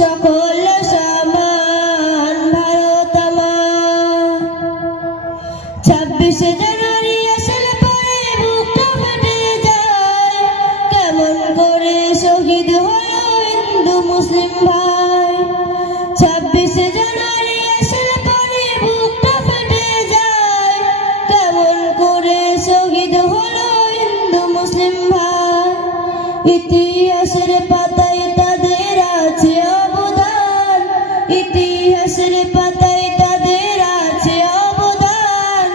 সকল সমান ভারত আমার। 26শে জানুয়ারি আসলে পরে বুকটা ফেটে যায়, কেমন করে শহীদ হলো হিন্দু মুসলিম ভাই। 26শে জানুয়ারি আসলে পরে বুকটা ফেটে যায়, কেমন করে শহীদ হলো হিন্দু মুসলিম ভাই। ইতিহাসের পাতায় তাদের আছে অবদান, ইতিহাসের পাতায় তাদের আছে অবদান।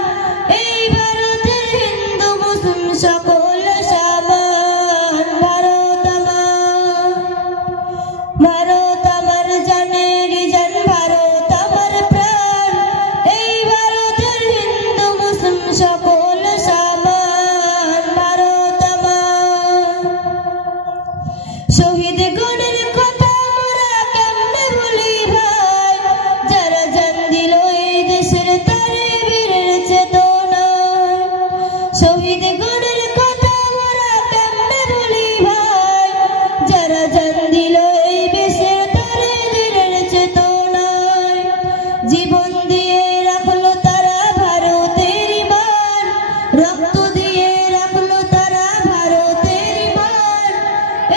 এই ভারতের হিন্দু মুসলিম সকল সমান ভারত আমার। ভারত আমার জানের জান, ভারত আমার প্রাণ। এই ভারতের হিন্দু মুসলিম সকল সমান ভারত আমার। শহীদ গণের কথা মোরা কেমনে ভুলি ভাই, যারা জান দিল এই দেশের তারে বীরের চেতনায়। শহীদ গণের কথা মোরা কেমনে ভুলি ভাই, যারা জান দিল এই দেশের তারে বীরের চেতনায়। জীবন দিয়ে রাখলো তারা ভারতের মান, রক্ত দিয়ে রাখলো তারা ভারতের মান।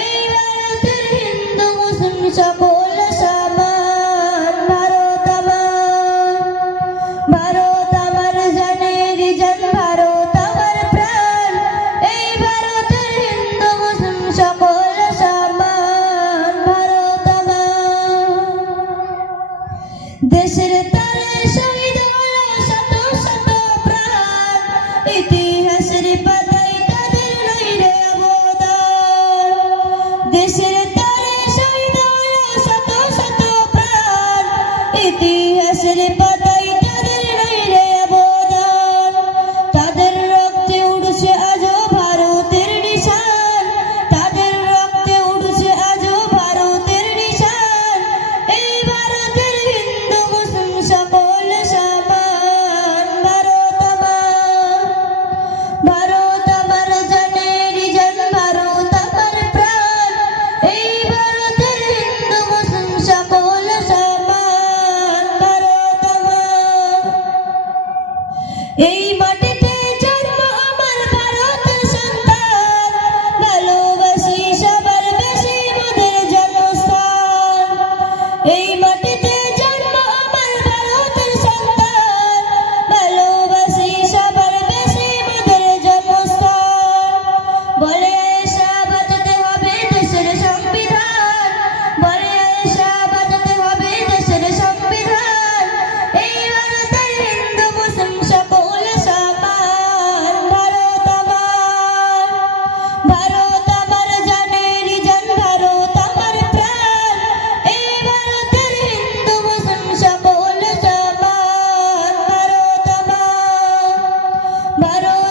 এই ভারতের হিন্দু মুসলিম সকল সমান ভারত আমার। ভারত আমার জানের জান, ভারত আমার প্রাণ। এই ভারতের হিন্দু মুসলিম সকল সমান ভারত আমার। দেশের তারে শহীদ হলো শত শত প্রাণ, ইতিহাসের পাতায় তাদের নাই রে অবদান। দেশের তারে শহীদ হলো শত শত প্রাণ, ইতিহাসের পাতায় তাদের নাই রে অবদান। তাদের রক্তে উঠছে আজও ভারতের নিশান, তাদের রক্তে উঠছে আজও ভারতের নিশান। এই ভারতের হিন্দু মুসলিম সকল সমান ভারত আমার। ভারত আমার জানের জান, ভারত আমার প্রাণ। এই ভারতের হিন্দু মুসলিম সকল সমান ভারত আমার। এই মাটিতে জন্ম আমার ভারতের সন্তান, ভালোবাসি সবার বেশি মোদের জন্মস্থান। এই মাটিতে জন্ম আমার ভারতের সন্তান, ভালোবাসি সবার বেশি মোদের জন্মস্থান। বলে আয়েশা বাঁচাতে হবে দেশের সংবিধান, বলে আয়েশা বাঁচাতে হবে দেশের সংবিধান। এই ভারতের হিন্দু মুসলিম সকল সমান ভারত আমার। ভারত আমার জানের জান, ভারত আমার প্রাণ। এই ভারতের হিন্দু মুসলিম সকল সমান ভারত আমার। ভারত